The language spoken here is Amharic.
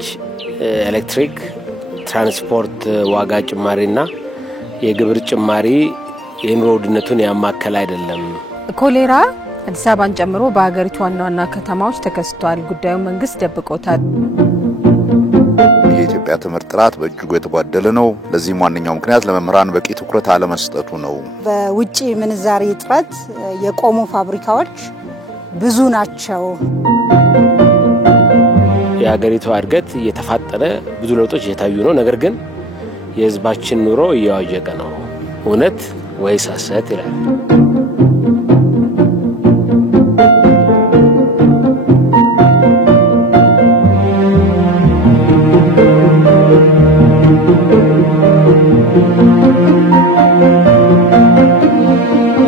ነዳጅ ኤሌክትሪክ ትራንስፖርት ዋጋ ጭማሪና የግብር ጭማሪ የኑሮ ውድነቱን ያማከለ አይደለም ኮሌራ አዲስ አበባን ጨምሮ በአገሪቱ ዋና ከተማዎች ተከስቷል ጉዳዩ መንግስት ደብቆታል የኢትዮጵያ ትምህርት ጥራት በእጅጉ የተጓደለ ነው ለዚህ ዋነኛው ምክንያት ለመምህራን በቂ ትኩረት አለመስጠቱ ነው በውጪ ምንዛሪ ጥረት የቆሙ ፋብሪካዎች ብዙ ናቸው የሀገሪቱ እድገት እየተፋጠነ ብዙ ለውጦች እየታዩ ነው ነገር ግን የህዝባችን ኑሮ እያዋጀቀ ነው እውነት ወይስ ሐሰት ይላል